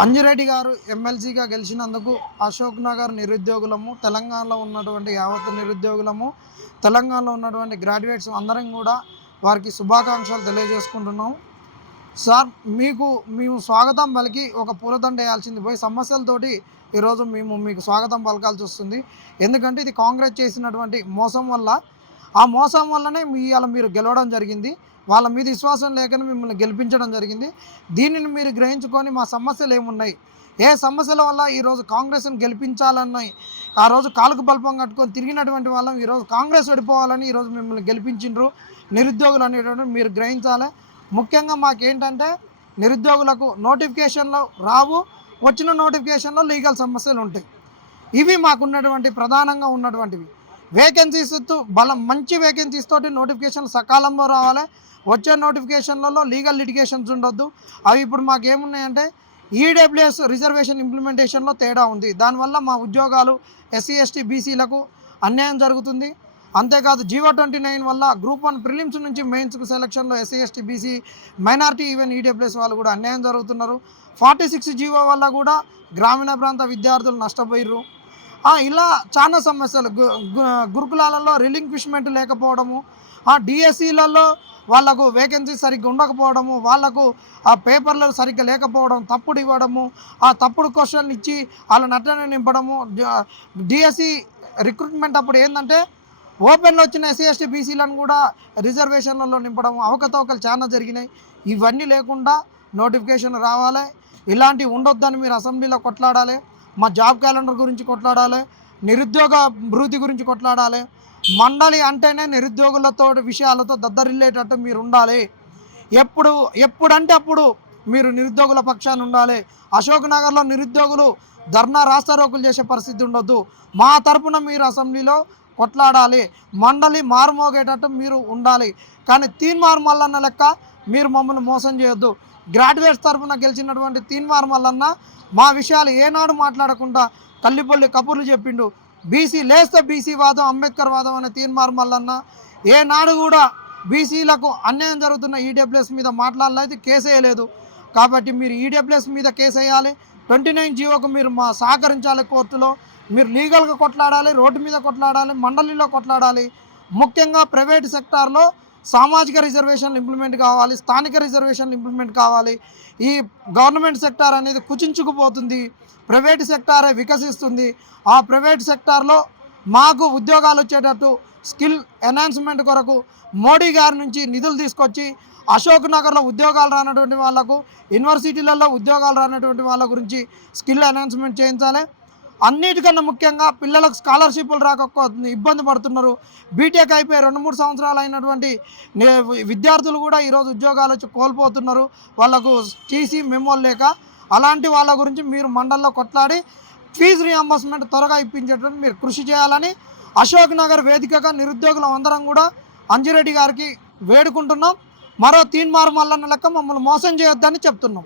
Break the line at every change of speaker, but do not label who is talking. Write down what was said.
అంజిరెడ్డి గారు ఎమ్మెల్సీగా గెలిచినందుకు అశోక్ నగర్ నిరుద్యోగులము తెలంగాణలో ఉన్నటువంటి యావత్ నిరుద్యోగులము తెలంగాణలో ఉన్నటువంటి గ్రాడ్యుయేట్స్ అందరం కూడా వారికి శుభాకాంక్షలు తెలియజేసుకుంటున్నాం. సార్ మీకు మేము స్వాగతం పలికి ఒక పూలదండ వేయాల్సింది. పోయి సమస్యలతోటి ఈరోజు మేము మీకు స్వాగతం పలకాల్సి వస్తుంది. ఎందుకంటే ఇది కాంగ్రెస్ చేసినటువంటి మోసం వల్ల ఆ మోసం వల్లనే మీ ఇవాళ మీరు గెలవడం జరిగింది. వాళ్ళ మీద విశ్వాసం లేకనే మిమ్మల్ని గెలిపించడం జరిగింది. దీనిని మీరు గ్రహించుకొని మా సమస్యలు ఏమున్నాయి? ఏ సమస్యల వల్ల ఈరోజు కాంగ్రెస్ని గెలిపించాలన్న ఆ రోజు కాలుకు బల్పం కట్టుకొని తిరిగినటువంటి వాళ్ళం ఈరోజు కాంగ్రెస్ ఓడిపోవాలని ఈరోజు మిమ్మల్ని గెలిపించిండ్రు. నిరుద్యోగులు అనేటువంటి మీరు గ్రహించాలి. ముఖ్యంగా మాకేంటంటే నిరుద్యోగులకు నోటిఫికేషన్లు రావు. వచ్చిన నోటిఫికేషన్లో లీగల్ సమస్యలు ఉంటాయి. ఇవి మాకున్నటువంటి ప్రధానంగా ఉన్నటువంటివి. వేకెన్సీస్ బలం మంచి వేకెన్సీస్ తోటి నోటిఫికేషన్ సకాలంలో రావాలి. వచ్చే నోటిఫికేషన్లలో లీగల్ లిటిగేషన్స్ ఉండొద్దు. అవి ఇప్పుడు మాకు ఏమున్నాయంటే ఈడబ్ల్యూఎస్ రిజర్వేషన్ ఇంప్లిమెంటేషన్లో తేడా ఉంది. దానివల్ల మా ఉద్యోగాలు ఎస్సీ ఎస్టీ బీసీలకు అన్యాయం జరుగుతుంది. అంతేకాదు జీవో ట్వంటీ నైన్ వల్ల గ్రూప్ వన్ ప్రిలిమ్స్ నుంచి mains సెలక్షన్లో SC ST BC minority even EWS వాళ్ళు కూడా అన్యాయం జరుగుతున్నారు. ఫార్టీ సిక్స్ జీవో వల్ల కూడా గ్రామీణ ప్రాంత విద్యార్థులు నష్టపోయారు ఇలా చాలా సమస్యలు. గురుకులాలలో రిలింక్విష్మెంట్ లేకపోవడము ఆ డిఎస్సీలలో వాళ్ళకు వేకెన్సీ సరిగ్గా ఉండకపోవడము వాళ్ళకు ఆ పేపర్లు సరిగ్గా లేకపోవడం తప్పుడు ఇవ్వడము ఆ తప్పుడు క్వశ్చన్ ఇచ్చి వాళ్ళ నటన నింపడము డిఎస్సి రిక్రూట్మెంట్ అప్పుడు ఏంటంటే ఓపెన్లో వచ్చిన ఎస్సీ ఎస్టీ బీసీలను కూడా రిజర్వేషన్లలో నింపడం అవకతవకలు చాలా జరిగినాయి. ఇవన్నీ లేకుండా నోటిఫికేషన్ రావాలి. ఇలాంటివి ఉండొద్దని మీరు అసెంబ్లీలో కొట్లాడాలి. మా జాబ్ క్యాలెండర్ గురించి కొట్లాడాలి నిరుద్యోగ భృతి గురించి కొట్లాడాలి. మండలి అంటేనే నిరుద్యోగులతో విషయాలతో దద్దరిల్లేటట్టు మీరు ఉండాలి. ఎప్పుడు ఎప్పుడంటే అప్పుడు మీరు నిరుద్యోగుల పక్షాన ఉండాలి. అశోక్ నగర్లో నిరుద్యోగులు ధర్నా రాస్తారోకులు చేసే పరిస్థితి ఉండొద్దు. మా తరపున మీరు అసెంబ్లీలో కొట్లాడాలి. మండలి మారుమోగేటట్టు మీరు ఉండాలి. కానీ తీన్మారు మల్లన్న లెక్క మీరు మమ్మల్ని మోసం చేయొద్దు. గ్రాడ్యుయేట్స్ తరఫున గెలిచినటువంటి తీన్మార్ మల్లన్న మా విషయాలు ఏనాడు మాట్లాడకుండా కల్లిపల్లి కబుర్లు చెప్పిండు. బీసీ లేస్తే బీసీ వాదం అంబేద్కర్ వాదం అనే తీన్మార్ మల్లన్న ఏనాడు కూడా బీసీలకు అన్యాయం జరుగుతున్న ఈడబ్ల్యూఎస్ మీద మాట్లాడలేదు కేసు వేయలేదు కాబట్టి మీరు ఈడబ్ల్యూఎస్ మీద కేసు వేయాలి ట్వంటీ నైన్ జీవోకు మీరు మా సహకరించాలి కోర్టులో. మీరు లీగల్గా కొట్లాడాలి రోడ్డు మీద కొట్లాడాలి మండలిలో కొట్లాడాలి. ముఖ్యంగా ప్రైవేట్ సెక్టార్లో సామాజిక రిజర్వేషన్లు ఇంప్లిమెంట్ కావాలి స్థానిక రిజర్వేషన్లు ఇంప్లిమెంట్ కావాలి. ఈ గవర్నమెంట్ సెక్టార్ అనేది కుచించుకుపోతుంది ప్రైవేట్ సెక్టారే వికసిస్తుంది. ఆ ప్రైవేట్ సెక్టార్లో మాకు ఉద్యోగాలు వచ్చేటట్టు స్కిల్ ఎన్హాన్స్మెంట్ కొరకు మోడీ గారి నుంచి నిధులు తీసుకొచ్చి అశోక్ నగర్లో ఉద్యోగాలు రానటువంటి వాళ్ళకు యూనివర్సిటీలలో ఉద్యోగాలు రానటువంటి వాళ్ళ గురించి స్కిల్ ఎన్హాన్స్మెంట్ చేయించాలి. అన్నిటికన్నా ముఖ్యంగా పిల్లలకు స్కాలర్షిప్లు రాక ఇబ్బంది పడుతున్నారు. బీటెక్ అయిపోయి రెండు మూడు సంవత్సరాలు అయినటువంటి విద్యార్థులు కూడా ఈరోజు ఉద్యోగాలు వచ్చి కోల్పోతున్నారు. వాళ్ళకు టీసీ మెమోలు లేక అలాంటి వాళ్ళ గురించి మీరు మండల్లో కొట్లాడి ఫీజు రియంబర్స్మెంట్ త్వరగా ఇప్పించేటట్టు మీరు కృషి చేయాలని అశోక్ నగర్ వేదికగా నిరుద్యోగులం అందరం కూడా అంజిరెడ్డి గారికి వేడుకుంటున్నాం. మరో తీన్మారు మల్లన్న లెక్క మమ్మల్ని మోసం చేయొద్దని చెప్తున్నాం.